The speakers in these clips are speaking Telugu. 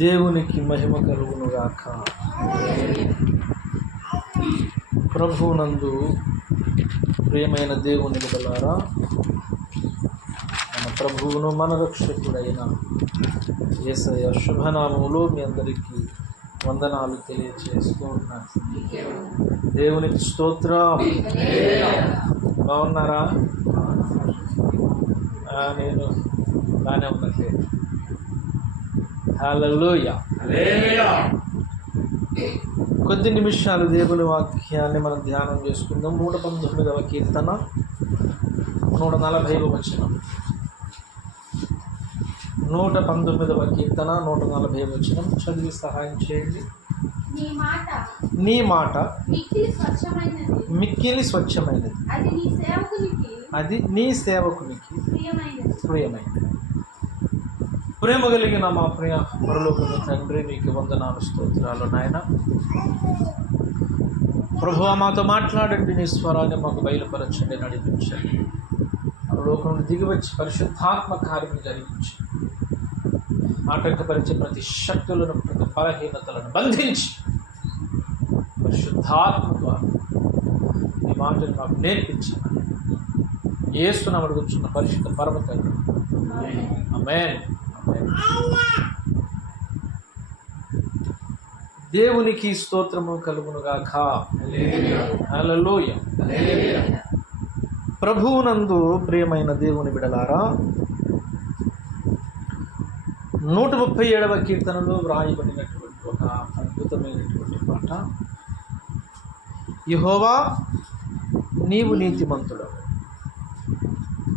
దేవునికి మహిమ కలుగునుగాక. ప్రభువునందు ప్రియమైన దేవుని బిడ్డలారా, మన ప్రభువును మన రక్షకుడైన యేసయ్య శుభనామములో మీ అందరికీ వందనాలు తెలియజేస్తూ ఉన్నాను. దేవునికి స్తోత్రం. బాగున్నారా? నేను బాగానే ఉన్నట్లే. హల్లెలూయా. కొద్ది నిమిషాలు దేవుని వాక్యాన్ని మనం ధ్యానం చేసుకుందాం. 119వ కీర్తన 140వ వచనం. 119వ కీర్తన 140వ వచనం చదివి సహాయం చేయండి. నీ మాట మిక్కిలి స్వచ్ఛమైనది, అది నీ సేవకునికి ప్రియమైనది. ప్రేమ కలిగిన మా ప్రియ పరలోకపు తండ్రి, నీకు వందనాలు స్తోత్రాలు నాయన. ప్రభువా, మాతో మాట్లాడండి, నీ స్వరాన్ని మాకు బయలుపరచండి, నడిపించండి. పరలోకం దిగి వచ్చి పరిశుద్ధాత్మ కార్యం జరిగించి ఆటంకపరిచే ప్రతి శక్తులను, ప్రతి బలహీనతలను బంధించి పరిశుద్ధాత్మ ద్వారా ఈ మాటలు మాకు నేర్పించండి. యేసునామమున అడుగుచున్న పరిశుద్ధ పరమ తండ్రి, ఆమేన్. దేవునికి స్తోత్రము కలుగునుగాక. హల్లెలూయా. ప్రభువునందు ప్రియమైన దేవుని బిడలారా, 137వ కీర్తనలో వ్రాయబడినటువంటి ఒక అద్భుతమైనటువంటి మాట. యెహోవా, నీవు నీతిమంతుడవు,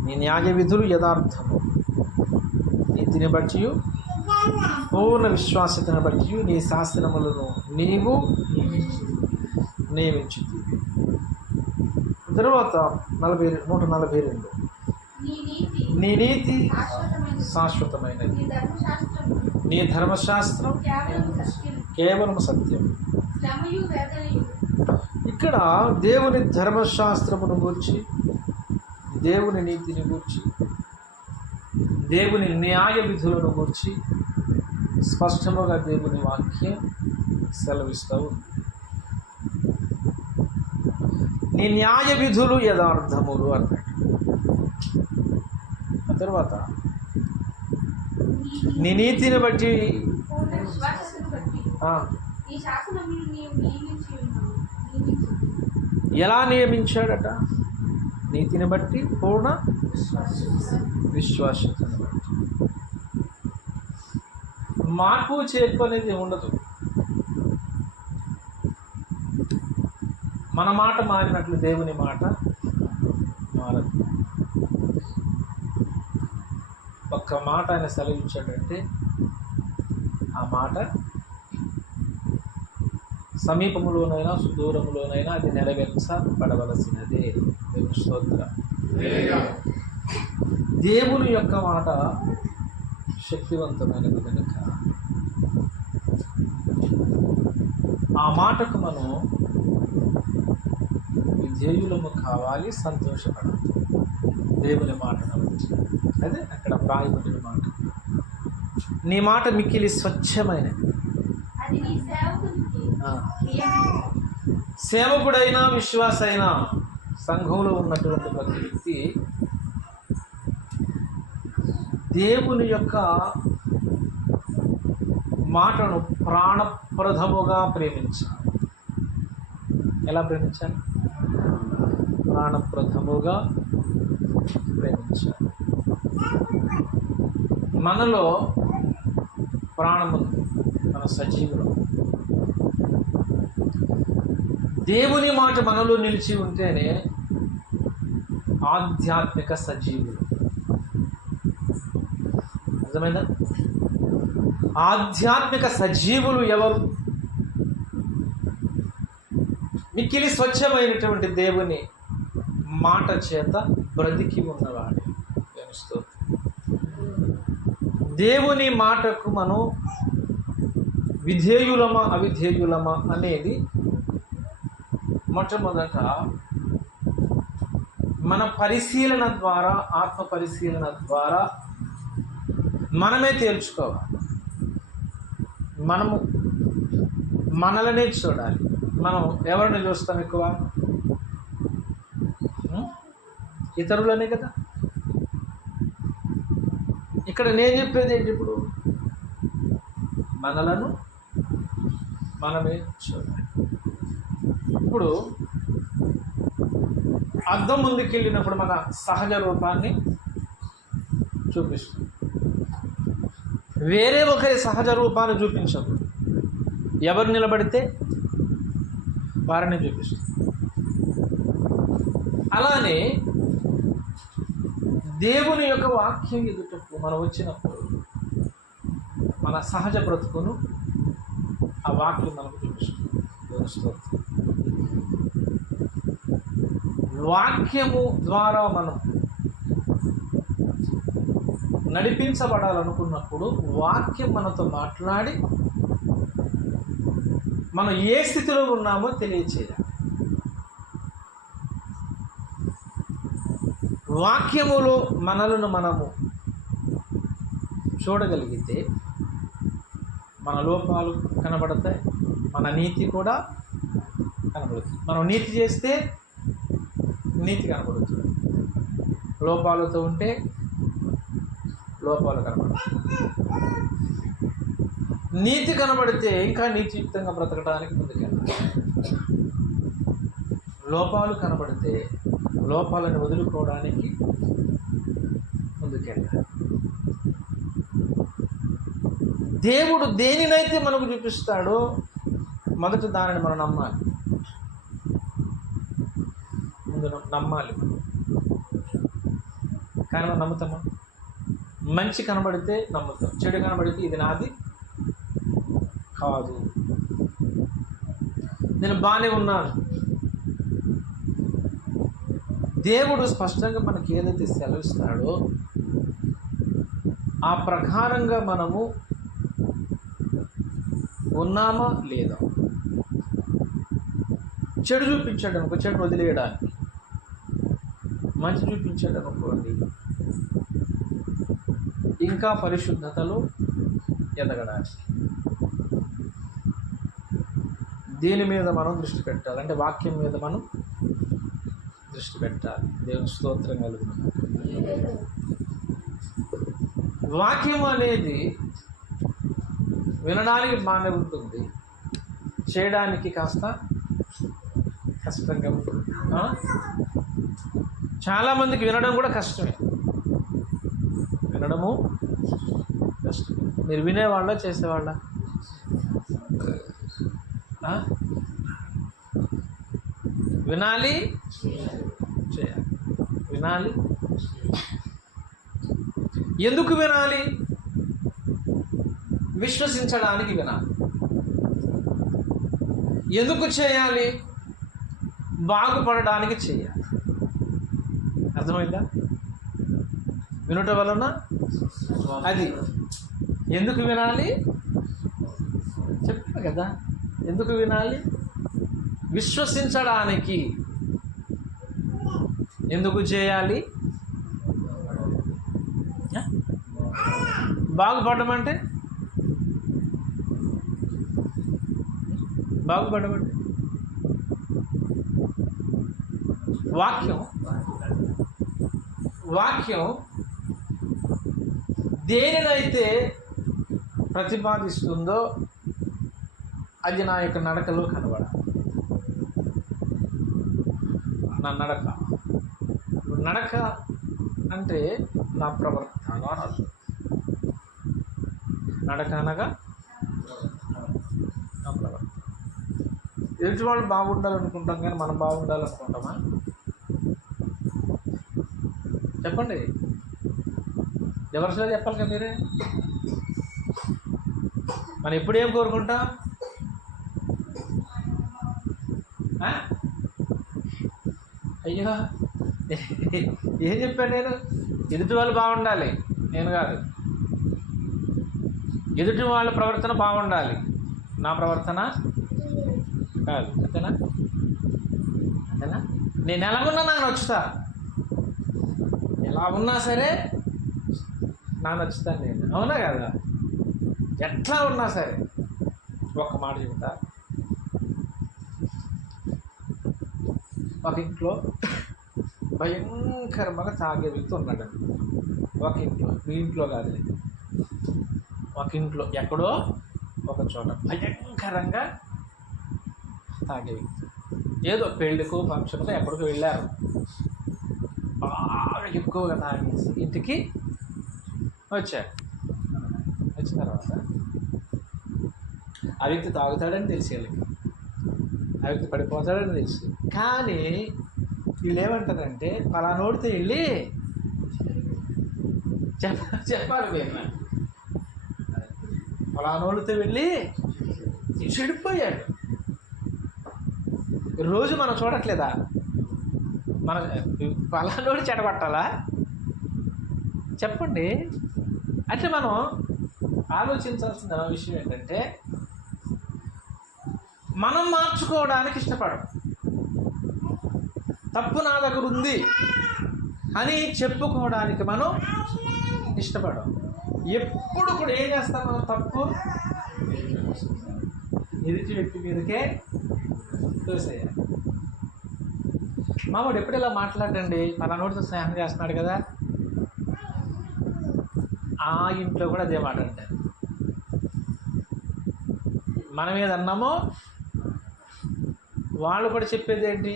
నీ న్యాయ విధులు యథార్థము, నీతిని బట్టి పూర్ణ విశ్వాసతను బట్టి నీ శాసనములను నీవు నియమించుతీవి. తరువాత 142 నీ నీతి శాశ్వతమైనది, నీ ధర్మశాస్త్రం కేవలం సత్యం. ఇక్కడ దేవుని ధర్మశాస్త్రమును గూర్చి, దేవుని నీతిని గూర్చి, దేవుని న్యాయ విధులను గూర్చి స్పష్టముగా దేవుని వాక్యం సెలవిస్తూ ఉంది. నీ న్యాయ విధులు యథార్థములు అన్నట్టు. ఆ తర్వాత నీ నీతిని బట్టి ఎలా నియమించాడట? నీతిని బట్టి పూర్ణ విశ్వాసతను బట్టి. మార్పు చేర్పు అనేది ఉండదు. మన మాట మారినట్లు దేవుని మాట మారదు. ఒక్క మాట ఆయన సెలవించాడంటే ఆ మాట సమీపములోనైనా సుదూరములోనైనా అది నెరవేర్చబడవలసినదే. దేవుని స్తోత్రం. దేవుని యొక్క మాట శక్తివంతమైనది కనుక ఆ మాటకు మనం విధేయులము కావాలి, సంతోషపడాలి. దేవుని మాట అదే అక్కడ వ్రాయబడిన మాట. నీ మాట మిక్కిలి స్వచ్ఛమైనది. సేవకుడైనా విశ్వాస అయినా సంఘంలో ఉన్నటువంటి ప్రతి వ్యక్తి దేవుని యొక్క మాటను ప్రాణప్రదముగా ప్రేమించాలి. ఎలా ప్రేమించాలి? ప్రాణప్రదముగా ప్రేమించాలి. మనలో ప్రాణము, మన సజీవులు. దేవుని మాట మనలో నిలిచి ఉంటేనే ఆధ్యాత్మిక సజీవులు. అర్థమైందా? ఆధ్యాత్మిక సజీవులు ఎవరు? మిక్కిలి స్వచ్ఛమైనటువంటి దేవుని మాట చేత బ్రతికి ఉన్నవాడు. దేవుని మాటకు మనం విధేయులమా అవిధేయులమా అనేది మొట్టమొదట మన పరిశీలన ద్వారా, ఆత్మ పరిశీలన ద్వారా మనమే తేల్చుకోవాలి. మనము మనలనే చూడాలి. మనం ఎవరిని చూస్తాం ఎక్కువ? ఇతరులనే కదా. ఇక్కడ నేను చెప్పేది ఏంటి? ఇప్పుడు మనలను మనమే చూడాలి. ఇప్పుడు అద్దం ముందుకు వెళ్ళినప్పుడు మన సహజ రూపాన్ని చూపిస్తుంది. వేరే ఒకరి సహజ రూపాన్ని చూపించదు. ఎవరు నిలబడితే వారిని చూపిస్తుంది. అలానే దేవుని యొక్క వాక్యం ఎదుటకు మనం వచ్చినప్పుడు మన సహజ బ్రతుకును ఆ వాక్యం మనకు చూపిస్తుంది. వాక్యము ద్వారా మనం నడిపించబడాలనుకున్నప్పుడు వాక్యం మనతో మాట్లాడి మనం ఏ స్థితిలో ఉన్నామో తెలియచేయాలి. వాక్యములో మనలను మనము చూడగలిగితే మన లోపాలు కనబడతాయి, మన నీతి కూడా కనబడుతుంది. మనం నీతి చేస్తే నీతి కనబడుతుంది, లోపాలతో ఉంటే లోపాలు కనబడతాయి. నీతి కనబడితే ఇంకా నీతియుక్తంగా బ్రతకడానికి ముందుకెళ్ళాలి. లోపాలు కనబడితే లోపాలను వదులుకోవడానికి ముందుకెళ్ళాలి. దేవుడు దేనినైతే మనకు చూపిస్తాడో మొదట దానిని మనం నమ్మాలి. ముందు నమ్మాలి. కానీ మనం నమ్ముతామా? మంచి కనబడితే నమ్ముతాం, చెడు కనబడితే ఇది నాది కాదు, నేను బాగానే ఉన్నాను. దేవుడు స్పష్టంగా మనకి ఏదైతే సెలవిస్తాడో ఆ ప్రకారంగా మనము ఉన్నామా లేదా. చెడు చూపించాడు అనుకో, చెడు వదిలేయడానికి. మంచి చూపించాడు అనుకోండి, ఇంకా పరిశుద్ధతలో ఎదగడానికి. దీని మీద మనం దృష్టి పెట్టాలి. అంటే వాక్యం మీద మనం దృష్టి పెట్టాలి. దేవుని స్తోత్రం కలుగుతుంది. వాక్యం అనేది వినడానికి బాగానే ఉంటుంది, చేయడానికి కాస్త కష్టంగా ఉంటుంది. చాలామందికి వినడం కూడా కష్టమే. వినడము కష్టం. మీరు వినేవాళ్ళ చేసేవాళ్ళ? వినాలి, చేయాలి. వినాలి. ఎందుకు వినాలి? విశ్వసించడానికి వినాలి. ఎందుకు చేయాలి? బాగుపడడానికి చేయాలి. అర్థమైందా? వినుట వలన అది. ఎందుకు వినాలి? చెప్పాను కదా. ఎందుకు వినాలి? విశ్వసించడానికి. ఎందుకు చేయాలి? బాగుపడడం అంటే వాక్యం దేనినైతే ప్రతిపాదిస్తుందో అది నా యొక్క నడకలో కనబడాలి. నా నడక అంటే నా ప్రవర్తన అర్థం. నడక అనగా నా ప్రవర్తన. ఎదుటి వాళ్ళు బాగుండాలనుకుంటాం కానీ మనం బాగుండాలనుకుంటామా? చెప్పండి. ఎవరిసలో చెప్పాలి కదా మీరే. మనం ఎప్పుడు ఏం కోరుకుంటాం? అయ్యో ఏం చెప్పాను నేను? ఎదుటి వాళ్ళు బాగుండాలి, నేను కాదు. ఎదుటి వాళ్ళ ప్రవర్తన బాగుండాలి, నా ప్రవర్తన కాదు. అంతేనా? నేను ఎలాగున్నా నాకు నచ్చుతా. ఎలా ఉన్నా సరే నాకు నచ్చుతాను నేను. అవునా కదా? ఎట్లా ఉన్నా సరే ఒక మాట చెబుతా. ఒక ఇంట్లో భయంకరంగా తాగే వ్యక్తి ఉన్నాడండి. ఒక ఇంట్లో, మీ ఇంట్లో కాదు, ఒక ఇంట్లో ఎక్కడో ఒక చోట భయంకరంగా తాగే వ్యక్తి. ఏదో పెళ్ళికో ఫంక్షన్కో ఎక్కడికో వెళ్ళారు, బాగా ఎక్కువగా తాగేసి ఇంటికి వచ్చారు. వచ్చిన తర్వాత ఆ వ్యక్తి తాగుతాడని తెలిసి వాళ్ళకి, ఆ వ్యక్తి పడిపోతాడని తెలుసు. కానీ వీళ్ళు ఏమంటారంటే పలానోడితో వెళ్ళి చెప్పాలి, మీరు పలానోడితో వెళ్ళి చెడిపోయాడు. రోజు మనం చూడట్లేదా, మన పలానోడు చెడగొట్టాలా చెప్పండి? అంటే మనం ఆలోచించాల్సిన విషయం ఏంటంటే మనం మార్చుకోవడానికి ఇష్టపడం. తప్పు నా దగ్గర ఉంది అని చెప్పుకోవడానికి మనం ఇష్టపడం. ఎప్పుడు కూడా ఏం చేస్తాం మనం? తప్పు ఎదుటి వ్యక్తి మీదకే తోసేయాలి. మావాడు ఎప్పుడు ఇలా మాట్లాడండి, పలానోడితో స్నేహం చేస్తున్నాడు కదా, ఆ ఇంట్లో కూడా అదే మాట అంటారు. మనం ఏదన్నామో వాళ్ళు కూడా చెప్పేది ఏంటి?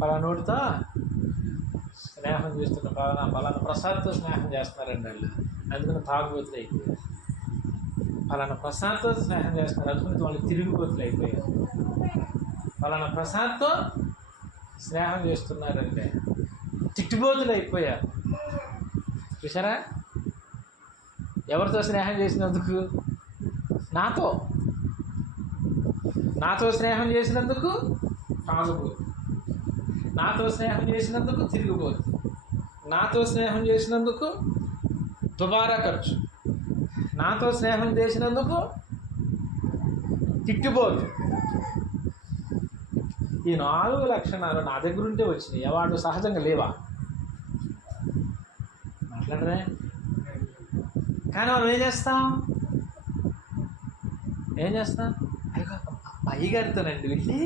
పలానోడితో స్నేహం చేస్తున్న పలానా ప్రసాద్తో స్నేహం చేస్తున్నారండి వాళ్ళు, అందుకని తాగుబోతులు అయిపోయారు. పలానా ప్రసాద్తో స్నేహం చేస్తున్నారు, అందుకని వాళ్ళు తిరిగిపోతులు అయిపోయారు. పలానా ప్రసాద్తో స్నేహం చేస్తున్నారంటే తిట్టిపోతులు అయిపోయారు. చూసారా? ఎవరితో స్నేహం చేసినందుకు? నాతో స్నేహం చేసినందుకు తాగుబోతు, నాతో స్నేహం చేసినందుకు తిరిగిపోతు, నాతో స్నేహం చేసినందుకు దుబారా ఖర్చు, నాతో స్నేహం చేసినందుకు తిట్టిపోతు. ఈ 4 లక్షణాలు నా దగ్గర ఉంటే వచ్చినాయి. వాడు సహజంగా లేవా? మాట్లాడరే. కానీ మనం ఏం చేస్తాం? అయ్యగారితోనండి వెళ్ళి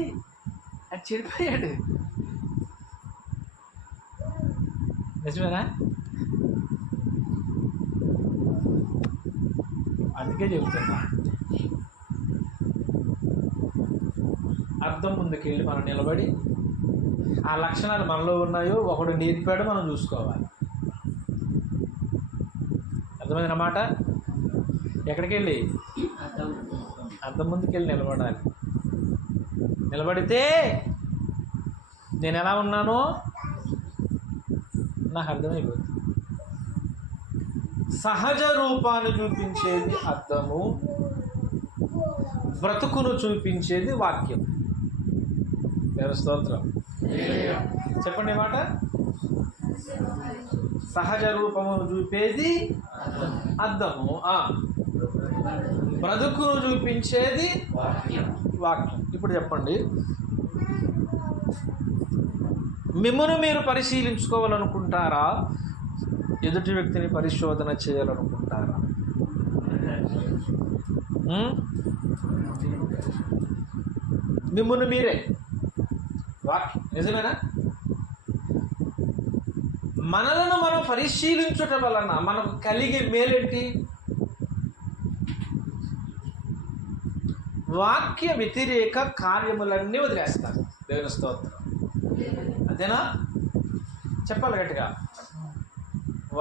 అది చెడిపోయాడు. నిజమేనా? అందుకే చెబుతున్నా, అర్థం ముందుకెళ్ళి మనం నిలబడి ఆ లక్షణాలు మనలో ఉన్నాయో ఒకడు నేర్పాడో మనం చూసుకోవాలి. అర్థమైంది అన్నమాట? ఎక్కడికి వెళ్ళి? అర్థం ముందుకెళ్ళి నిలబడాలి. నిలబడితే నేను ఎలా ఉన్నానో నాకు అర్థమైపోతుంది. సహజ రూపాన్ని చూపించేది అర్థము, బ్రతుకును చూపించేది వాక్యం. పేరు స్తోత్రం. చెప్పండి మాట. సహజ రూపమును చూపేది అర్థము, బ్రతుకును చూపించేది వాక్యం. ఇప్పుడు చెప్పండి, మిమ్మల్ని మీరు పరిశీలించుకోవాలనుకుంటారా, ఎదుటి వ్యక్తిని పరిశోధన చేయాలనుకుంటారా? మిమ్మల్ని మీరే. వాక్యం నిజమేనా? మనలను మనం పరిశీలించుట వలన మనకు కలిగే మేలేంటి? వాక్య వ్యతిరేక కార్యములన్నీ వదిలేస్తారు. దేవుని స్తోత్రం. అంతేనా? చెప్పాలి గట్టిగా.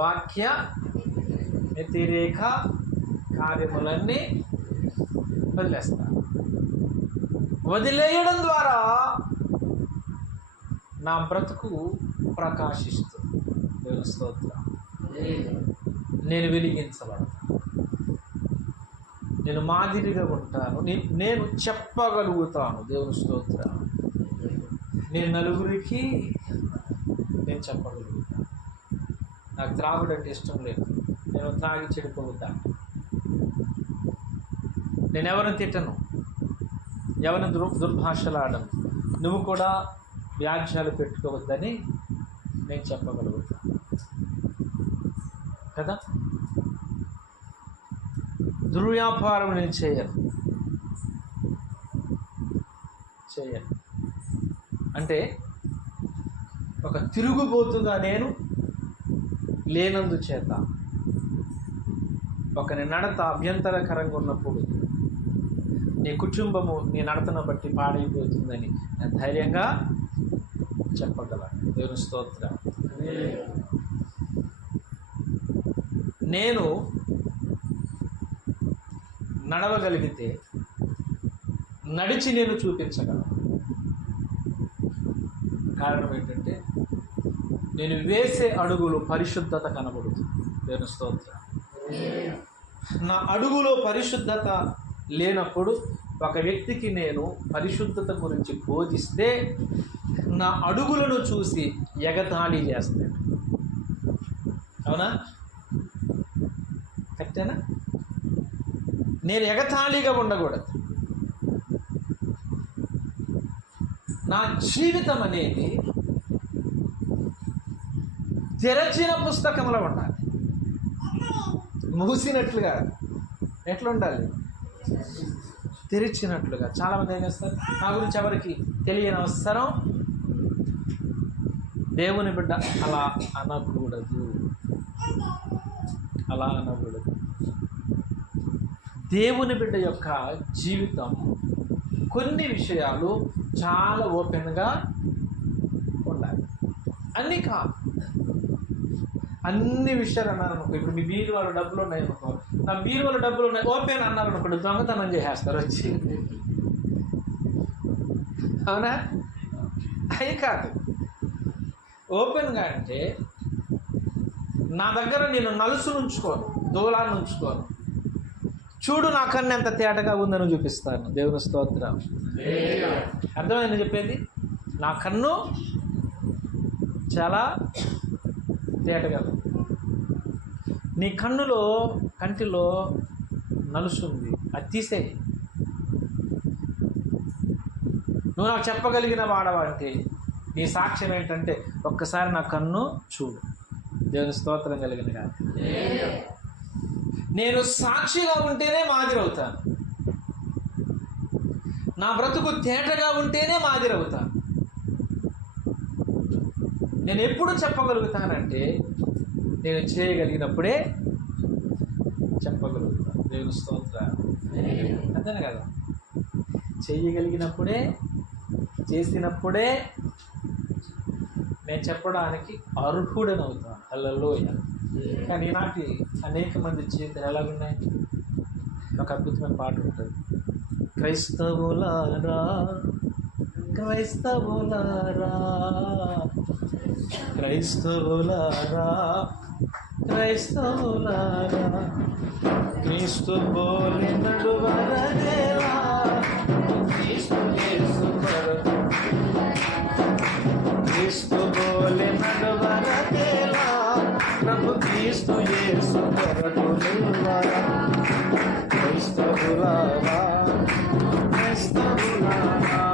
వాక్య వ్యతిరేక కార్యములన్నీ వదిలేస్తారు. వదిలేయడం ద్వారా నా బ్రతుకు ప్రకాశిస్తుంది. దేవుని స్తోత్రం. నేను వెలిగించబడతాను, నేను మాదిరిగా ఉంటాను, నేను చెప్పగలుగుతాను. దేవుని స్తోత్రం. నేను నలుగురికి నేను చెప్పగలుగుతాను. నాకు త్రాగుడు అంటే ఇష్టం లేదు, నేను త్రాగి చెడిపోతాను. నేను ఎవరిని తిట్టను, ఎవరిని దుర్భాషలాడను. నువ్వు కూడా వ్యాజ్యాలు పెట్టుకోవద్దని నేను చెప్పగలుగుతాను కదా. దుర్వ్యాపారం నేను చేయను. చేయాలి. అంటే ఒక తిరుగుబోతుగా నేను లేనందు చేత ఒకని నడత అభ్యంతరకరంగా ఉన్నప్పుడు నీ కుటుంబము నీ నడతను బట్టి పాడైపోతుందని నేను ధైర్యంగా చెప్పగలను. దేవుని స్తోత్రం. నేను నడవగలిగితే నడిచి నేను చూపించగలను. కారణం ఏంటంటే నేను వేసే అడుగులు పరిశుద్ధత కనబడుతుంది. దేవుని స్తోత్రం. నా అడుగులో పరిశుద్ధత లేనప్పుడు ఒక వ్యక్తికి నేను పరిశుద్ధత గురించి బోధిస్తే నా అడుగులను చూసి ఎగతాళి చేస్తాడు. అవునా? కరెక్టేనా? నేను ఎగతాళిగా ఉండకూడదు. నా జీవితం అనేది తెరచిన పుస్తకంలో ఉండాలి, మూసినట్లుగా. ఎట్లా ఉండాలి? తెరిచినట్లుగా. చాలామంది ఏం చేస్తారు, నా గురించి ఎవరికి తెలియని అవసరం. దేవుని బిడ్డ అలా అనకూడదు, అలా అనకూడదు. దేవుని బిడ్డ యొక్క జీవితం కొన్ని విషయాలు చాలా ఓపెన్గా ఉండాలి. అన్నీ కాదు, అన్ని విషయాలు అన్నారు అనుకో. ఇప్పుడు మీ బీరువాలో డబ్బులు ఉన్నాయి అనుకో, నా బీరువాలో డబ్బులు ఉన్నాయి ఓపెన్ అన్నారు అనుకోండి, దొంగతనం చేసేస్తారు వచ్చి. అవునా? అవి కాదు. ఓపెన్గా అంటే నా దగ్గర నేను నలుసును ఉంచుకోను, దూలాన్ని ఉంచుకోను. చూడు నా కన్ను ఎంత తేటగా ఉందని చూపిస్తాను. దేవుని స్తోత్రం. అర్థమైంది చెప్పేది? నా కన్ను చాలా తేటగా ఉంది. నీ కంటిలో నలుసు ఉంది, అది తీసేయి. నువ్వు నాకు చెప్పగలిగిన వాడవంటే నీ సాక్ష్యం ఏంటంటే ఒక్కసారి నా కన్ను చూడు. దేవుని స్తోత్రం కలిగిన కాదు. నేను సాక్షిగా ఉంటేనే మాదిరవుతాను. నా బ్రతుకు తేటగా ఉంటేనే మాదిరవుతాను. నేను ఎప్పుడు చెప్పగలుగుతానంటే నేను చేయగలిగినప్పుడే చెప్పగలుగుతాను. దేవుని స్తోత్రం. అంతేనే కదా? చేయగలిగినప్పుడే, చేసినప్పుడే నేను చెప్పడానికి అర్హుడని అవుతాను. హల్లెలూయా. కానీ ఈనాటి అనేక మంది జీవితాలు ఎలాగున్నాయి? ఒక అద్భుతమైన పాట ఉంటుంది. క్రైస్తవులారా, క్రైస్తవులారా, క్రైస్తవులారా, క్రైస్తవులారా, క్రీస్తు బోలి నడువరదేలా, క్రీస్తు యేసు కొరకు, క్రీస్తు బోలి నడువరదేలా, ప్రభు క్రీస్తు యేసు కొరకు నిలువరా. క్రైస్తవులారా, క్రైస్తవులారా,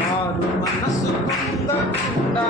మారు మనసు పొందకుండా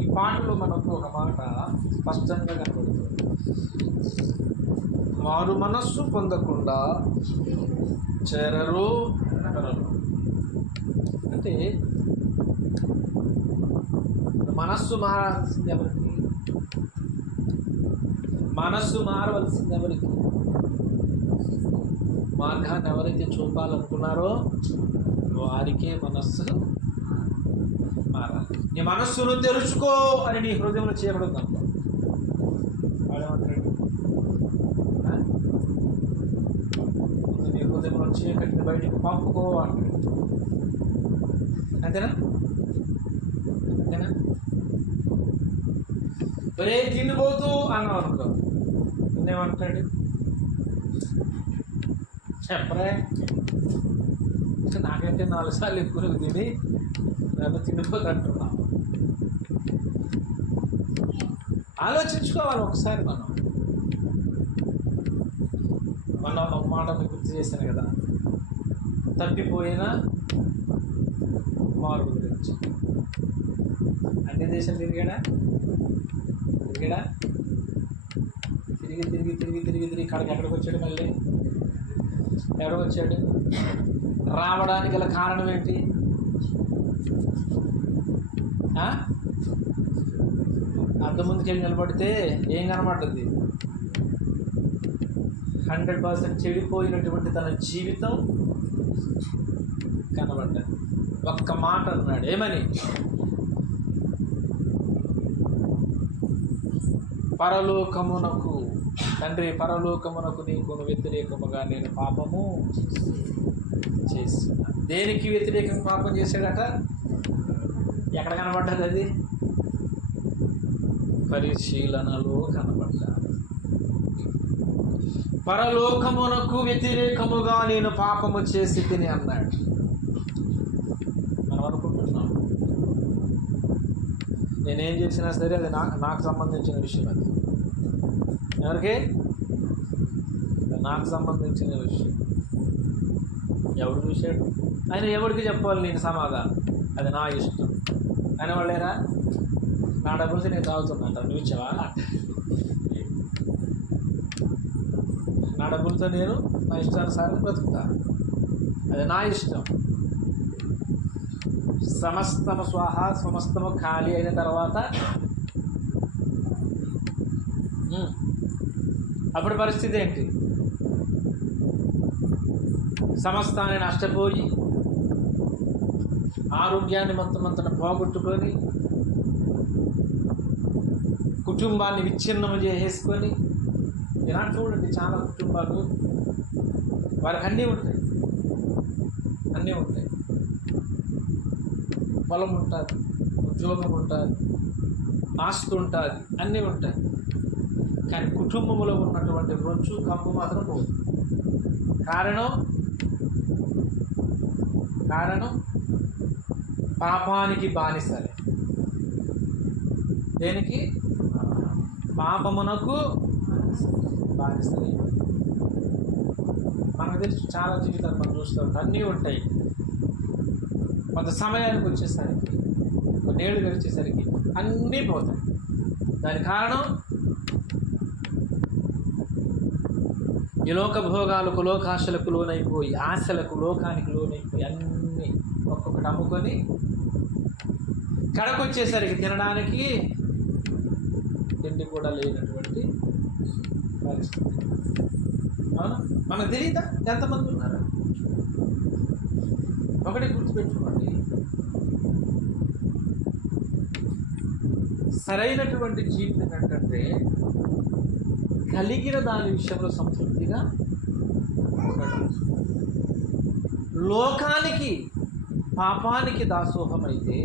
ఈ పాటలో మనకు ఒక మాట స్పష్టంగా కనబడుతుంది. మారు మనస్సు పొందకుండా చేరరు పరలో. అంటే మనస్సు మారాల్సింది ఎవరికి? మనస్సు మారవలసింది ఎవరికి? మార్గాన్ని ఎవరైతే చూపాలనుకున్నారో వారికే మనస్సు మారాలి. నీ మనస్సును తెరుచుకో అని నీ హృదయంలో చేయబడింది అనుకో, వాడేమంటాడు? నీ హృదయంలో చీకటిని బయటికి పంపుకో అంటాడు. అంతేనా? అంతేనా? ఒరే తిండిపోతూ అన్నావు అనుకో, నేనేమంటాడు? చెప్పరే, నాకంటే 4 సార్లు ఎక్కువ తిని నన్ను తిండిపోతూ అంటున్నావు. ఆలోచించుకోవాలి ఒకసారి. మనం ఒక మాట మీకు గుర్తు చేశాను కదా, తప్పిపోయిన కుమారుడు గురించి. అన్ని దేశం తిరిగి ఇక్కడికి ఎక్కడికి వచ్చాడు? మళ్ళీ ఎక్కడికి వచ్చాడు? రావడానికి గల కారణం ఏంటి? అద్దం ముందుకెళ్ళి నిలబడితే ఏం కనబడుతుంది? 100% చెడిపోయినటువంటి తన జీవితం కనబడ్డది. ఒక్క మాట అన్నాడు, ఏమని? పరలోకమునకు తండ్రి, పరలోకమునకు నీకు వ్యతిరేకముగా నేను పాపము చేస్తున్నా. దేనికి వ్యతిరేకంగా పాపం చేశాడట? ఎక్కడ కనబడ్డది అది? పరిశీలనలో కనబడ్డా. పరలోకమునకు వ్యతిరేకముగా నేను పాపము చేసి తిని అన్నాడు. మనం అనుకుంటున్నాం నేనేం చేసినా సరే అది నాకు సంబంధించిన విషయం. అది ఎవరికి? నాకు సంబంధించిన విషయం. ఎవడు చూశాడు? ఆయన ఎవరికి చెప్పాలి నేను సమాధానం? అది నా ఇష్టం. ఆయన వాళ్ళేరా, నా డబ్బులతో నేను తాగుతున్నట్ట, నువ్వు ఇచ్చావా? నా డబ్బులతో నేను నా ఇష్టానుసారం బ్రతుకుతా, అది నా ఇష్టం. సమస్తము స్వాహ, సమస్తము ఖాళీ అయిన తర్వాత అప్పుడు పరిస్థితి ఏంటి? సమస్తాన్ని నష్టపోయి ఆరోగ్యాన్ని మొత్తం పోగొట్టుకొని కుటుంబాన్ని విచ్ఛిన్నము చేసేసుకొని, ఇలా చూడండి చాలా కుటుంబాలు వారికి అన్నీ ఉంటాయి, పొలం ఉంటుంది, ఉద్యోగం ఉంటుంది, ఆస్తి ఉంటుంది, అన్నీ ఉంటాయి. కానీ కుటుంబంలో ఉన్నటువంటి రొచ్చు కప్పు మాత్రం పోదు. కారణం పాపానికి బానిసలే. దేనికి? పాపమునకు బానిసలే. మనకు తెలిసి చాలా జీవితాలు మనం చూస్తూ ఉంటాం, అన్నీ ఉంటాయి. కొంత సమయానికి వచ్చేసరికి, కొన్నేళ్ళు గడిచేసరికి అన్నీ పోతాయి. దాని కారణం ఈ లోక భోగాలకు, లోకాశలకు లోనైపోయి, ఆశలకు, లోకానికి లోనైపోయి అన్నీ ఒక్కొక్కటి అమ్ముకొని కడకొచ్చేసరికి తినడానికి తిండి కూడా లేనటువంటి పరిస్థితి. అవునా? మనకు తెలియదా ఎంతమంది ఉన్నారు? ఒకటి గుర్తుపెట్టుకోండి, సరైనటువంటి జీవితం ఏంటంటే కలిగిన దాని విషయంలో సంతృప్తిగా ఉండడం. లోకానికి, పాపానికి దాసోహమైతే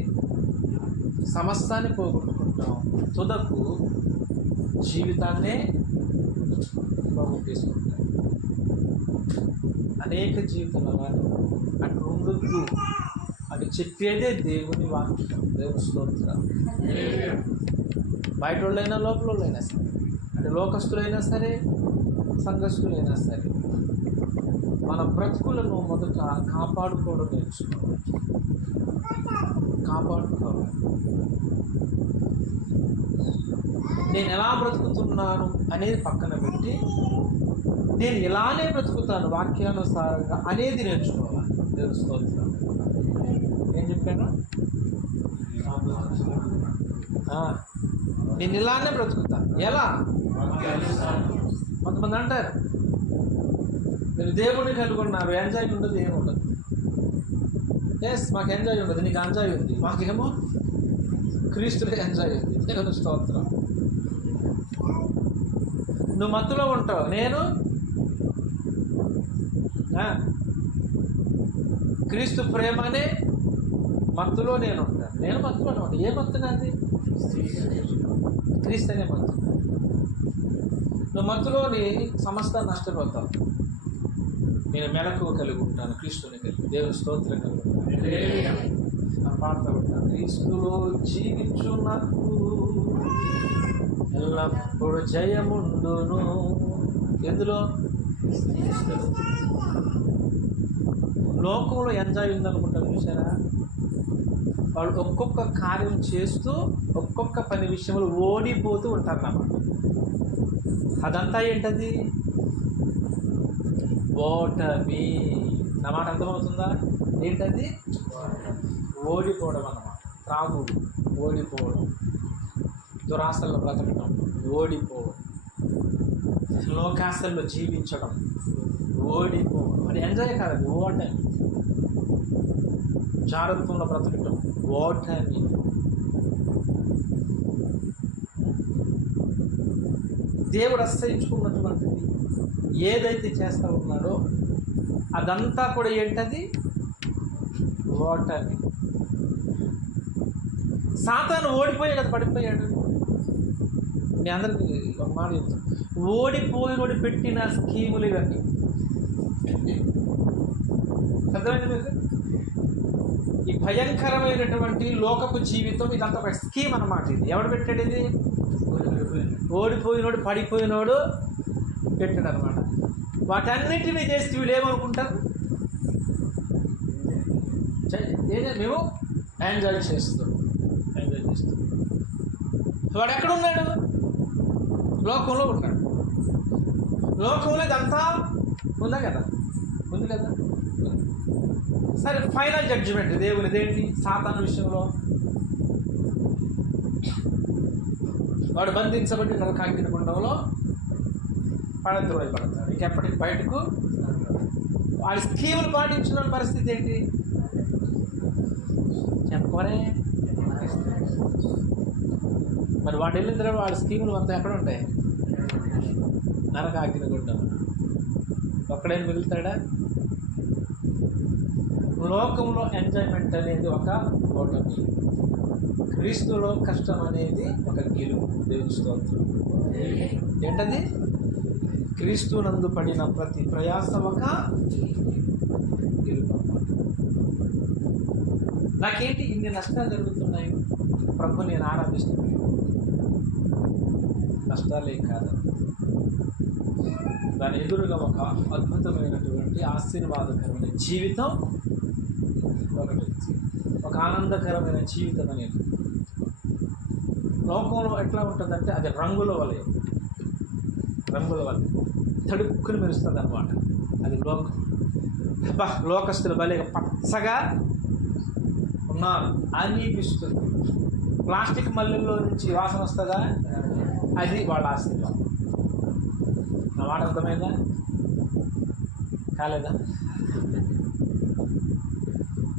సమస్తాన్ని పోగొట్టుకుంటాం, తుదకు జీవితాన్నే పోగొట్టేసుకుంటాం. అనేక జీవితాలు అటు ఉండొద్దు అని చెప్పేదే దేవుని వాక్యం. దేవుని స్తోత్రం. బయట వాళ్ళైనా లోపల వాళ్ళైనా సరే, అంటే లోకస్తులైనా సరే, సంఘస్థులైనా సరే, మన బ్రతుకులను మొదట కాపాడుకోవడం నేర్చుకోవాలి. కాపాడుకోవాలి. నేను ఎలా బ్రతుకుతున్నాను అనేది పక్కన పెట్టి నేను ఇలానే బ్రతుకుతాను వాక్యానుసారంగా అనేది నేర్చుకోవాలి. దేవుని స్తోత్రం. ఏం చెప్పాను? నేను ఇలానే బ్రతుకుతాను. ఎలా? కొంతమంది అంటారు మీరు దేవుడిని కలుగున్నారు, ఎంజాయ్ ఉండదు, ఏముండదు. ఎస్, మాకు ఎంజాయ్ ఉండదు, నీకు ఎంజాయ్ ఉంది. మాకేమో క్రీస్తులే ఎంజాయ్ ఉంది. దేవుని స్తోత్రం. నువ్వు మత్తులో ఉంటావు, నేను క్రీస్తు ప్రేమనే మత్తులో నేను ఉంటాను. నేను మత్తులోనే ఉంటాను. ఏ మత్తు నాది? క్రీస్తు అనే మత్తు. నువ్వు మత్తులోని సమస్త నష్టపోతావు. నేను మెలకు కలిగి ఉంటాను, క్రీస్తుని కలిగి. దేవుని స్తోత్రం కలిగి ఉంటాను. పాడుతూ ఉంటాను. క్రీస్తులో జీవించు నాకు ఎల్లప్పుడు జయముండును. ఎందులో? లోకంలో ఎంజాయ్ ఉందనుకుంటారు చూసారా? వాళ్ళు ఒక్కొక్క కార్యం చేస్తూ ఒక్కొక్క పని విషయంలో ఓడిపోతూ ఉంటారన్నమాట. అదంతా ఏంటది? ఓటమి. నా మాట అర్థమవుతుందా? ఏంటది? ఓడిపోవడం అన్నమాట. త్రాగుడు, ఓడిపోవడం. దురాశల్లో బ్రతకడం, ఓడిపోవడం. లోకాశల్లో జీవించడం, ఓడిపోవడం. అది ఎంజాయ్ కాదు, ఓటమి. జాగ్రత్తలో బ్రతకటం, ఓటమి. దేవుడు అసహించుకున్నటువంటిది ఏదైతే చేస్తూ ఉన్నాడో అదంతా కూడా ఏంటది? ఓటమి. సాతాను ఓడిపోయే కదా పడిపోయాడు. మీ అందరికీ ఒక మాట చెప్తాను, ఓడిపోయినోడు పెట్టిన స్కీములు ఇవన్నీ. అర్థమైంది మీకు? ఈ భయంకరమైనటువంటి లోకపు జీవితం ఇదంతా ఒక స్కీమ్ అన్నమాట. ఇది ఎవడు పెట్టాడు? ఇది ఓడిపోయినోడు, పడిపోయినోడు పెట్టాడు అనమాట. వాటన్నిటినీ చేస్తే వీళ్ళు ఏమనుకుంటారు? మేము ఎంజాయ్ చేస్తాం. వాడు ఎక్కడున్నాడు? లోకంలో ఉన్నాడు. లోకంలో ఇదంతా ఉందా కదా? ఉంది కదా? సరే, ఫైనల్ జడ్జిమెంట్ దేవునిది ఏంటి? సాతాను విషయంలో వాడు బంధించబడి నరకాగ్ని గుండంలో పడతాడు. ఇంకెప్పటికి బయటకు వాడి స్కీములు పాటించిన పరిస్థితి ఏంటి చెప్పరే? మరి వాడు వెళ్ళిన తర్వాత వాడి స్కీములు అంతా ఎక్కడ ఉంటాయి? నరకాగ్ని గుండం. ఒక్కడేం మిగులుతాడా? లోకంలో ఎంజాయ్మెంట్ అనేది ఒక ఓటమి, క్రీస్తులో కష్టం అనేది ఒక గెలుపు. దేవుని స్తోత్రం. ఏంటది? క్రీస్తు నందు పడిన ప్రతి ప్రయాస ఒక గెలుపు. నాకేంటి ఇన్ని నష్టాలు జరుగుతున్నాయి? ప్రభు నేను ఆరాధిస్తున్నాను. నష్టాలే కాదు, దాని ఎదురుగా ఒక అద్భుతమైనటువంటి ఆశీర్వాదకరమైన జీవితం ఒకటి, ఒక ఆనందకరమైన జీవితం అనేది. లోకంలో ఎట్లా ఉంటుందంటే అది రంగుల వలె తడుక్కుని మెరుస్తుంది అన్నమాట. అది లోకస్తులు భలేగా పచ్చగా ఉన్నారు అనిపిస్తుంది. ప్లాస్టిక్ మల్లెల్లో నుంచి వాసన వస్తుందా? అది వాళ్ళ ఆశీర్వాదం. నా మాట అర్థమైందా? కాలేదా?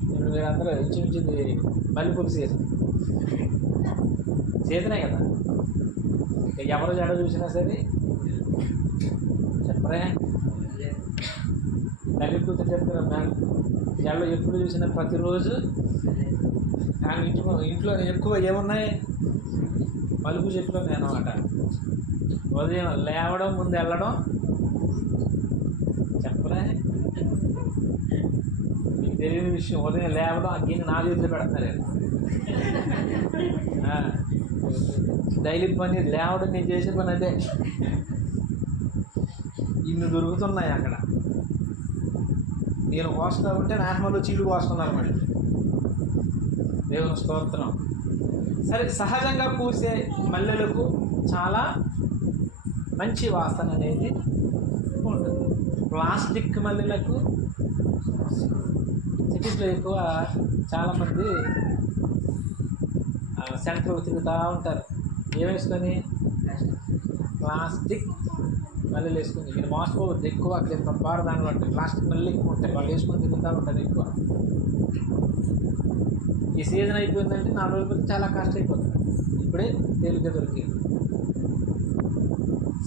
ఇప్పుడు మీరందరూ ఇంచుమించింది మల్లెపూలు సీజనే కదా. ఎవరు జడ చూసినా సరే చెప్పరే, తల్లి కూతురు చెప్తున్నారు మ్యామ్, జడలో ఎప్పుడు చూసినా ప్రతిరోజు ఇంట్లో ఎక్కువ ఏమున్నాయి? మలుపు చెట్లు అన్నమాట. ఉదయం లేవడం, ముందు వెళ్ళడం. చెప్పలే, మీకు తెలియని విషయం. ఉదయం లేవడం, ఆ గిన్నె నా చేతులు పెడుతున్నారు. డైలీ పని లేవడం, నేను చేసే పని అదే. ఇన్ని దొరుకుతున్నాయి అక్కడ. నేను కోస్తా ఉంటే నార్మల్ చీలు కోస్తున్నారు. మళ్ళీ దేవుని స్తోత్రం. సరే, సహజంగా పూసే మల్లెలకు చాలా మంచి వాసన అనేది ఉంటుంది. ప్లాస్టిక్ మల్లెలకు సిటీస్లో ఎక్కువ చాలామంది సెంటర్లు తిరుగుతూ ఉంటారు. ఏమేసుకొని? ప్లాస్టిక్ మల్లెలు వేసుకుని. ఇక్కడ మోసపోవద్దు, ఎక్కువ అక్కడ దాని బట్టి ప్లాస్టిక్ మల్లెలు ఎక్కువ ఉంటాయి, వాళ్ళు వేసుకొని తిరుగుతూ ఉంటారు ఎక్కువ. ఈ సీజన్ అయిపోయిందంటే 4 రోజుల పోతే చాలా కాస్ట్ అయిపోతుంది. ఇప్పుడే తేలిక దొరికింది.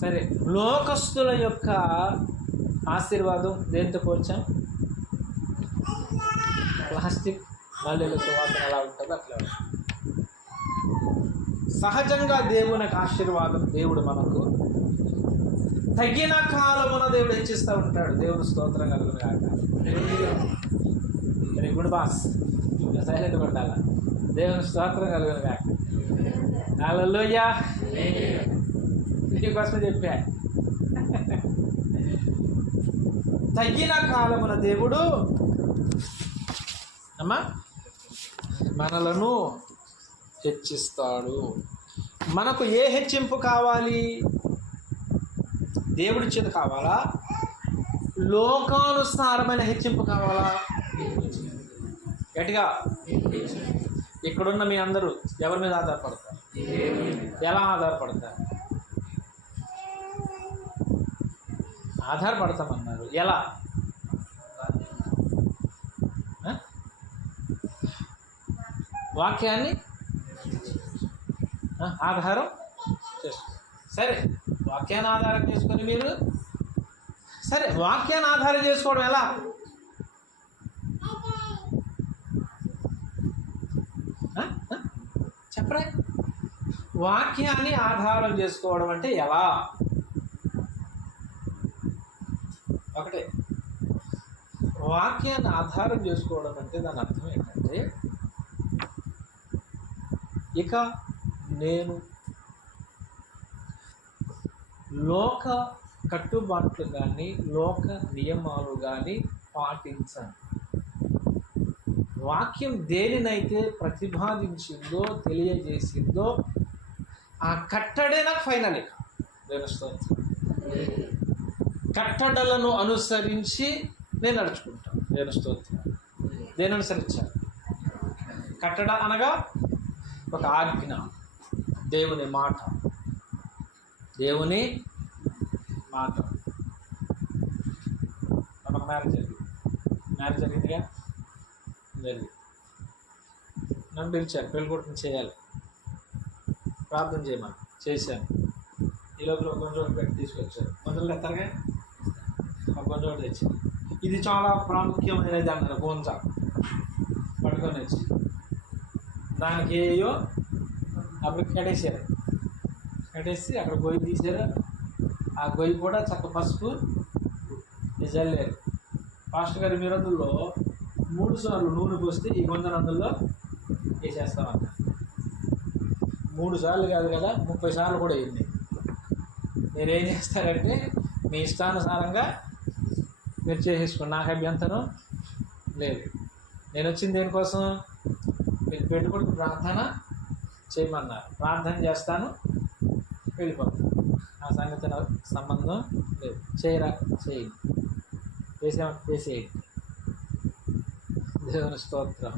సరే, లోకస్తుల యొక్క ఆశీర్వాదం దేంతో పోల్చాం? ప్లాస్టిక్ మల్లెల సువాసన ఎలా ఉంటుందో అట్లా ఉంటుంది. సహజంగా దేవునికి ఆశీర్వాదం దేవుడు మనకు తగిన కాలమున దేవుడు హెచ్చిస్తూ ఉంటాడు. దేవుడు స్తోత్రం కలుగును గాక. వెరీ గుడ్ బాస్, సైలెంట్ ఉండాల. దేవుని స్తోత్రం కలుగును గాక. హల్లెలూయా. ఇంటి కోసం చెప్పా. తగిన కాలమున దేవుడు అమ్మా మనలను హెచ్చిస్తాడు. మనకు ఏ హెచ్చింపు కావాలి? దేవుడి చేత కావాలా? లోకానుసారమైన హెచ్చింపు కావాలా? గట్టిగా. ఇక్కడున్న మీ అందరూ ఎవరి మీద ఆధారపడతారు? ఎలా ఆధారపడతారు? ఆధారపడతామన్నారు. ఎలా? వాక్యాన్ని ఆధారం చేసుకో. సరే, వాక్యాన్ని ఆధారం చేసుకొని మీరు సరే వాక్యాన్ని ఆధారం చేసుకోవడం ఎలా? చెప్పరా? వాక్యాన్ని ఆధారం చేసుకోవడం అంటే ఎలా? ఒకటే, వాక్యాన్ని ఆధారం చేసుకోవడం అంటే దాని అర్థం ఏంటంటే, ఇక నేను లోక కట్టుబాట్లు కానీ లోక నియమాలు కానీ పాటించను. వాక్యం దేనినైతే ప్రతిపాదించిందో తెలియజేసిందో ఆ కట్టడే నాకు ఫైనల్. కట్టడలను అనుసరించి నేను నడుచుకుంటాను. నేను స్తోత్రం. దేని అనుసరించాను? కట్టడ అనగా ఒక ఆజ్ఞ, దేవుని మాట. దేవుని మాట. మనకు మ్యారేజ్ జరిగిందిగా, జరిగింది. నన్ను పిలిచారు, పెళ్ళి కొడుకుని చేయాలి, ప్రార్థన చేయమని చేశాను. ఈ లోపల కొంచెం పెట్టి తీసుకొచ్చారు. మొదలు ఎత్తారుగా కొంచెం తెచ్చింది. ఇది చాలా ప్రాముఖ్యమైనది అన్నారు. గోంజా పట్టుకొని వచ్చి దానికి ఏయో అప్పుడు కట్టేసి అక్కడ గొయ్యి తీసారు. ఆ గొయ్యి కూడా చక్క పసుపు జల్లేరు. పాస్టర్ గారు మీరు అందులో 3 సార్లు నూనె పోస్తే ఈ 100 అందులో వేసేస్తామన్న. 3 సార్లు కాదు కదా, 30 సార్లు కూడా అయింది. మీరేం చేస్తారంటే మీ ఇష్టానుసారంగా మీరు చేసేసుకోండి, నాకు అభ్యంతరం లేదు. నేను వచ్చింది దేనికోసం? మీరు పెట్టుకుంటూ ప్రార్థన చేయమన్నారు, ప్రార్థన చేస్తాను, వెళ్ళిపోతాను. ఆ సంగతి నాకు సంబంధం లేదు. చేయరా చేయండి, వేసేయండి. దేవుని స్తోత్రం.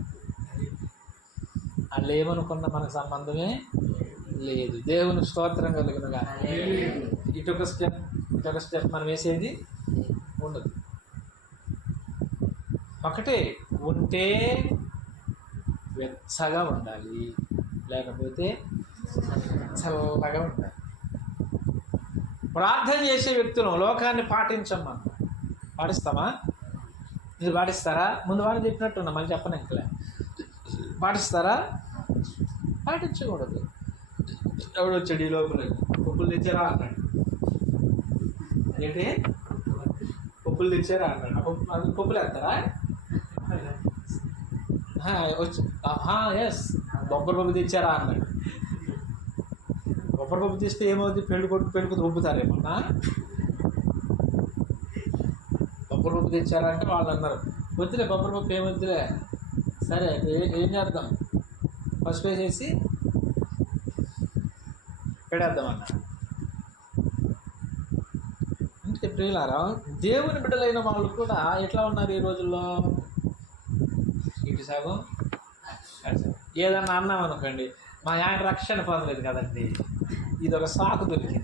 వాళ్ళు ఏమనుకున్న మనకు సంబంధమే లేదు. దేవుని స్తోత్రం కలుగునుగా. ఇటొక స్టెప్ మనం వేసేది ఉండదు. ఒకటే, ఉంటే వెచ్చగా ఉండాలి, లేకపోతే చల్లగా ఉండాలి. ప్రార్థన చేసే వ్యక్తులు లోకాన్ని పాటించమ్మా. పాటిస్తామా? మీరు పాటిస్తారా? ముందు వాడు చెప్పినట్టున్నా, మళ్ళీ చెప్పను ఇంకలే. పాటిస్తారా? పాటించకూడదు. ఎవడు వచ్చాడు ఈ లోపల? పప్పులు తెచ్చారా అన్నాడు. ఏంటి పప్పులు తెచ్చారా అన్నాడు. అది పప్పులు వేస్తారా? వచ్చి ఎస్ బొబ్బరి పప్పు తెచ్చారా అన్నాడు. బొబ్బరి పప్పు తీస్తే ఏమవుతుంది? పెళ్లి కొడుకు ఒప్పుతారేమన్నా? బొబ్బరి పప్పు తెచ్చారా అంటే వాళ్ళు అన్నారు, వద్దులే బొబ్బరి పప్పు ఏమొద్దులే. సరే ఏం చేద్దాం? పసుపు వేసేసి పెడేద్దామన్నా. అంటే ప్రియులారా, దేవుని బిడ్డలైన వాళ్ళు కూడా ఎట్లా ఉన్నారు ఈ రోజుల్లో? ఇటు సగం ఏదన్నా అన్నాం అనుకోండి, మా ఆయన రక్షణ పొందలేదు కదండి, ఇది ఒక సాకు దొరికింది.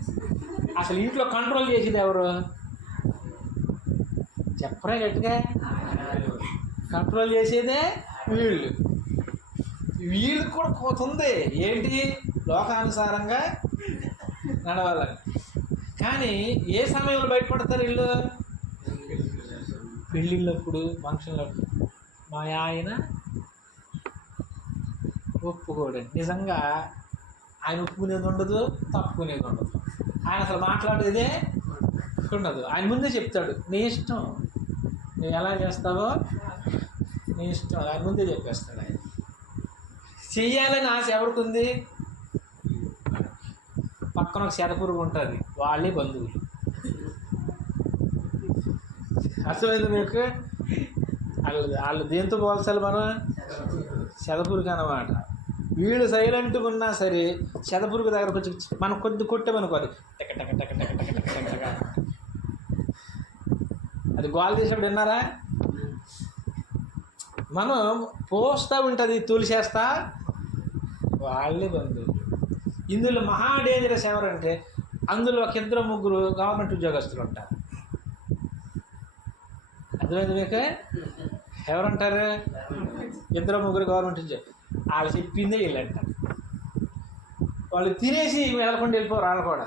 అసలు ఇంట్లో కంట్రోల్ చేసేది ఎవరు? చెప్పరే గట్టిగా, కంట్రోల్ చేసేదే వీళ్ళు. వీళ్ళకి కూడా పోతుంది ఏంటి? లోకానుసారంగా నడవాలని. కానీ ఏ సమయంలో బయటపడతారు వీళ్ళు? పెళ్ళిళ్ళప్పుడు, ఫంక్షన్లప్పుడు. మా ఆయన ఒప్పుకోడండి. నిజంగా ఆయన ఒప్పుకునేది ఉండదు, తప్పుకునేది ఉండదు. ఆయన అసలు మాట్లాడేదే ఉండదు. ఆయన ముందే చెప్తాడు, నీ ఇష్టం, నువ్వు ఎలా చేస్తావో నీ ఇష్టం. ఆయన ముందే చెప్పేస్తాడు. ఆయన చెయ్యాలని ఆశ ఎవరికి ఉంది? పక్కన ఒక శతపురుగు ఉంటుంది, వాళ్ళే బంధువులు. అర్థమైంది మీకు? వాళ్ళు దేంతో పోల్చాలి మనం? శతపురుగు అన్నమాట. వీళ్ళు సైలెంట్గా ఉన్నా సరే శతపురుగు దగ్గరకు వచ్చి మనం కొద్ది కొట్టామనుకోదు, టక టక టక టక టక టక టక టక. అది గోల్ చేసేప్పుడు విన్నారా? మనం పోస్తూ ఉంటుంది, తొలిసేస్తా, వాళ్ళే బంధువులు. ఇందులో మహా డేంజరస్ ఎవరంటే, అందులో ఒక 2-3 గవర్నమెంట్ ఉద్యోగస్తులు ఉంటారు. అర్థమైంది మీకు? ఎవరంటారు? 2-3 గవర్నమెంట్ ఉద్యోగం. వాళ్ళు చెప్పిందే వీళ్ళు అంటారు. వాళ్ళు తినేసి వెళ్ళకుండా వెళ్ళిపోరు. వాళ్ళు కూడా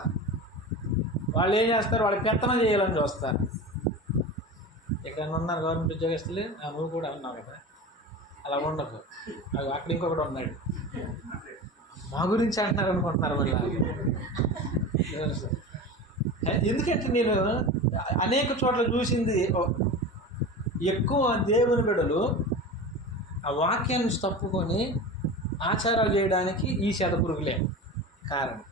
వాళ్ళు ఏం చేస్తారు? వాళ్ళు పెత్తనం చేయాలని చూస్తారు. ఇక్కడ ఉన్నారు గవర్నమెంట్ ఉద్యోగస్తులు, నువ్వు కూడా ఉన్నావు కదా, అలా ఉండకు. అక్కడ ఇంకొకటి ఉన్నాడు, మా గురించి అంటున్నారు అనుకుంటున్నారు మళ్ళీ. ఎందుకంటే నేను అనేక చోట్ల చూసింది, ఎక్కువ దేవుని బిడ్డలు ఆ వాక్యాన్ని తప్పుకొని ఆచారాలు చేయడానికి ఈ శతపురుగులే కారణం.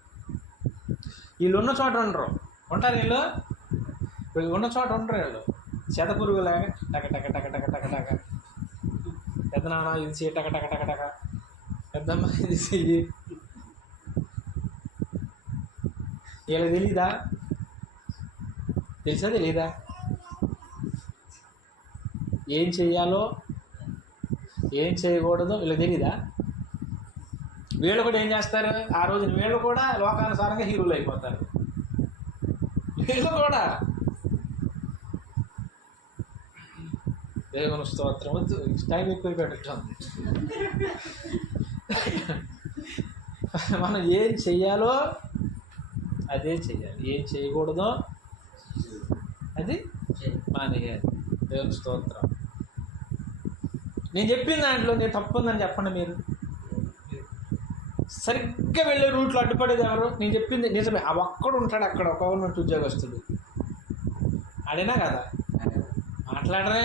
వీళ్ళు ఉన్న చోట ఉండరు, ఉంటారు వీళ్ళు ఉన్న చోట ఉండరు. వీళ్ళు శతపురుగులాగా టక టక టక టక టక టక, పెద్దనాన్న ఇది చెయ్యి, టక టక టక టక, పెద్దమ్మ ఇది చెయ్యి. వీళ్ళకి తెలీదా? తెలుసా తెలీదా? ఏం చెయ్యాలో ఏం చేయకూడదో వీళ్ళకి తెలీదా? వీళ్ళు కూడా ఏం చేస్తారు? ఆ రోజున వీళ్ళు కూడా లోకానుసారంగా హీరోలు అయిపోతారు. వీళ్ళు కూడా దేవుని స్తోత్రం. వద్దు, టైం ఎక్కువ పెట్టండి. మనం ఏం చెయ్యాలో అదే చెయ్యాలి, ఏం చేయకూడదో అది మానేయాలి. దేవుని స్తోత్రం. నేను చెప్పిన దాంట్లో నేను తప్పుందని చెప్పండి. మీరు సరిగ్గా వెళ్ళే రూట్లో అడ్డుపడేది ఎవరు? నేను చెప్పింది నిజమే. ఆ ఒక్కడు ఉంటాడు అక్కడ, ఒక గవర్నమెంట్ ఉద్యోగస్తుడు. ఆడేనా కదా? మాట్లాడరే,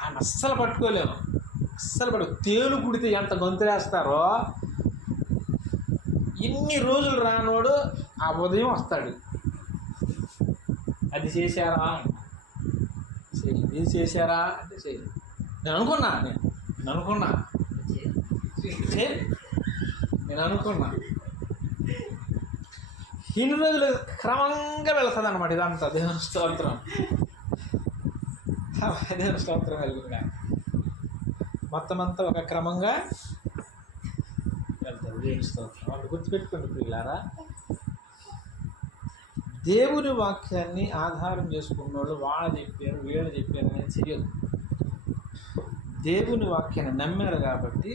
ఆయన అస్సలు పట్టుకోలేము, అస్సలు తేలు కుడితే ఎంత గొంతులేస్తారో, ఇన్ని రోజులు రానోడు ఆ ఉదయం వస్తాడు. అది చేశారా అంటే ఇది చేశారా అంటే చేయలేదు. నేను అనుకున్నా ఇన్ని రోజులు క్రమంగా వెళ్తుంది అన్నమాట ఇదంతా. దేవుని స్తోత్రం, దేవుని స్తోత్రం వెళ్తుంది. మొత్తం అంతా ఒక క్రమంగా వెళ్తుంది. దేవుని స్తోత్రం. వాళ్ళు గుర్తుపెట్టుకోండి ప్రియులారా, దేవుని వాక్యాన్ని ఆధారం చేసుకున్న వాళ్ళు వాళ్ళు చెప్పారు వీళ్ళు చెప్పారు అనేది చెయ్యదు. దేవుని వాక్యాన్ని నమ్మారు కాబట్టి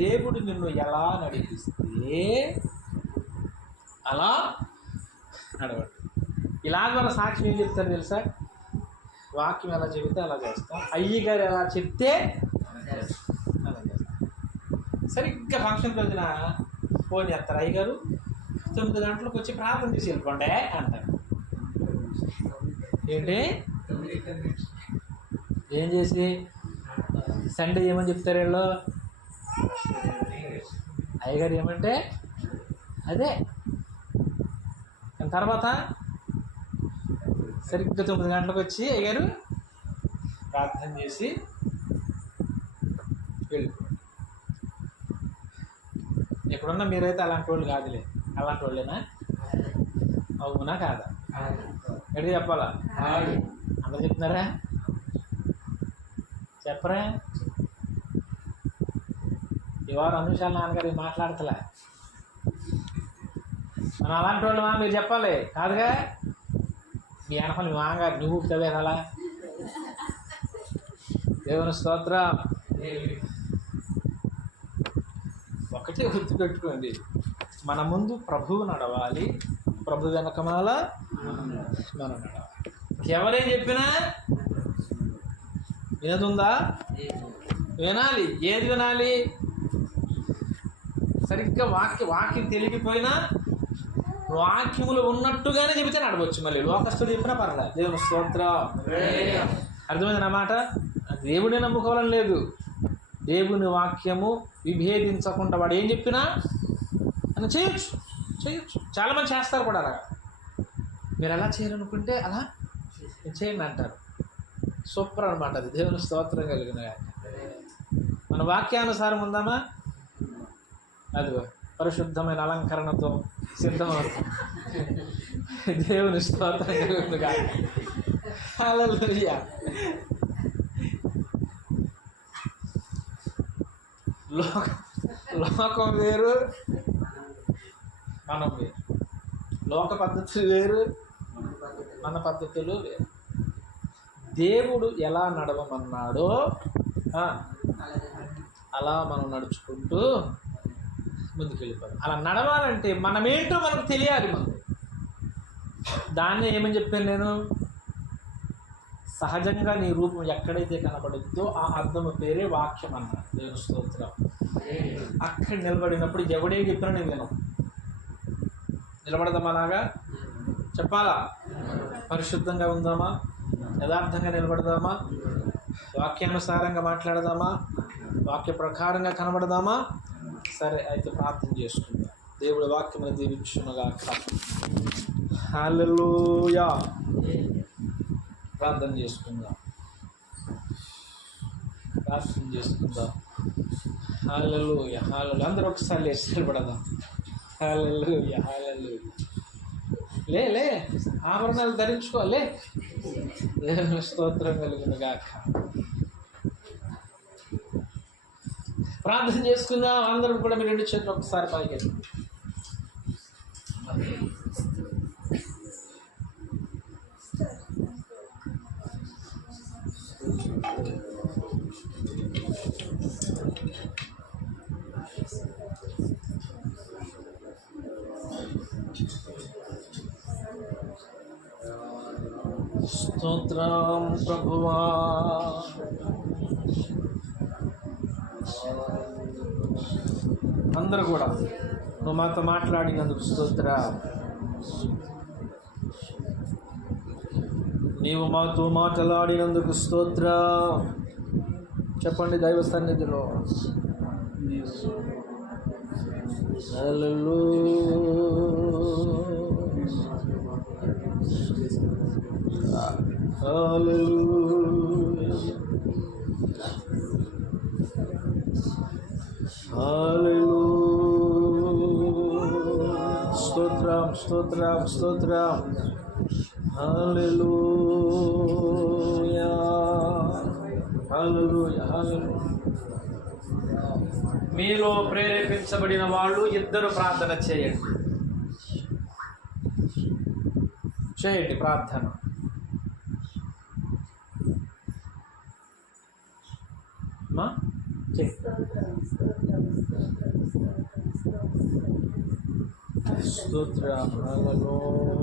దేవుడు నిన్ను ఎలా నడిపిస్తే అలా నడవండి. ఇలాగ మన సాక్షి ఏం చెప్తారు తెలుసా? వాక్యం ఎలా చెబితే అలా చేస్తాం, అయ్యగారు ఎలా చెప్తే అలా చేస్తాం. సరిగ్గా ఫంక్షన్ రోజున ఫోన్ చేస్తారు, అయ్యగారు 9 గంటలకు వచ్చి ప్రార్థన చేసి వెళ్ళిపోండి అంటారు. ఏంటి ఏం చేసి సండే ఏమని చెప్తారు వీళ్ళు? అయ్యగారు ఏమంటే అదే. తర్వాత సరిగ్గా 9 గంటలకు వచ్చి అయ్యగారు ప్రార్థన చేసి వెళ్ళిపోండి. ఎక్కడున్నా మీరైతే అలాంటి వాళ్ళు కాదులే. అలాంటి వాళ్ళేనా? అవునా కాదా? ఎడికి చెప్పాలా? అందరు చెప్తున్నారా? చెప్పరా? ఇవాళ అనుషాల నాన్నగారు మాట్లాడతలే. మనం అలాంటి వాళ్ళమా? మీరు చెప్పాలి. కాదుగా మీ అనపని మీ మామగారు నువ్వు చదివేలా? దేవుని స్తోత్రం. ఒకటే గుర్తుపెట్టుకోండి, మన ముందు ప్రభువు నడవాలి, ప్రభు వెనకమాల మనం నడవాలి. ఎవరేం చెప్పినా వినదుందా? వినాలి. ఏది వినాలి? సరిగ్గా వాక్యం తెలియకపోయినా వాక్యములు ఉన్నట్టుగానే చెబితే నడవచ్చు. మళ్ళీ లోకస్తుడు చెప్పినా పర్లేదు. దేవుని స్తోత్రం. అర్థమైంది నా మాట? దేవుడిని నమ్ముకోవాలని లేదు. దేవుని వాక్యము విభేదించకుండా వాడు ఏం చెప్పినా అని చేయొచ్చు. చాలామంది చేస్తారు కూడా అలాగా. మీరు ఎలా చేయాలనుకుంటే అలా చేయండి అంటారు. సూపర్ అనమాట అది. దేవుని స్తోత్రం కలిగిన. మన వాక్యానుసారం ఉందామా? అదిగో పరిశుద్ధమైన అలంకరణతో సిద్ధమవుతుంది. దేవుని స్తోత్రం కలిగినగా. హల్లెలూయా. లోకం వేరు, మనం వేరు. లోక పద్ధతులు వేరు, మన పద్ధతులు వేరు. దేవుడు ఎలా నడవమన్నాడో అలా మనం నడుచుకుంటూ ముందుకు వెళ్ళిపోతాం. అలా నడవాలంటే మనమేంటో మనకు తెలియాలి. మనం దాన్ని ఏమని చెప్పాను నేను? సహజంగా నీ రూపం ఎక్కడైతే కనపడుద్దో ఆ అర్థము పేరే వాక్యం అన్నాడు. దేవుని స్తోత్రం. అక్కడ నిలబడినప్పుడు ఎవడే చెప్పినా నేను వినం. నిలబడదామా? అలాగా చెప్పాలా? పరిశుద్ధంగా ఉందామా? యథార్థంగా నిలబడదామా? వాక్యానుసారంగా మాట్లాడదామా? వాక్య ప్రకారంగా కనబడదామా? సరే, అయితే ప్రార్థన చేసుకుందాం. దేవుడి వాక్యమును దీవించునుగాక. హల్లెలూయా. ప్రార్థన చేసుకుందాం. హల్లెలూయా. అందరూ ఒకసారి లేచి నిలబడదాం. హల్లెలూయా. లే ఆభరణాలు ధరించుకోలే. దేవుని స్తోత్రం కలుగునుగాక. ప్రార్థన చేసుకుందాం. అందరం కూడా మీరు 2 చేతులు ఒకసారి పైకి. స్తోత్రం ప్రభువా. అందరూ కూడా నువ్వు మాతో మాట్లాడినందుకు స్తోత్రం. నీవు మాతో మాట్లాడినందుకు స్తోత్రం. చెప్పండి దైవ సన్నిధిలో. స్తోత్రం. హల్లెలూయా. మీలో ప్రేరేపించబడిన వాళ్ళు ఇద్దరు ప్రార్థన చేయండి ప్రార్థన. స్తోత్రం. హల్లెలూయా.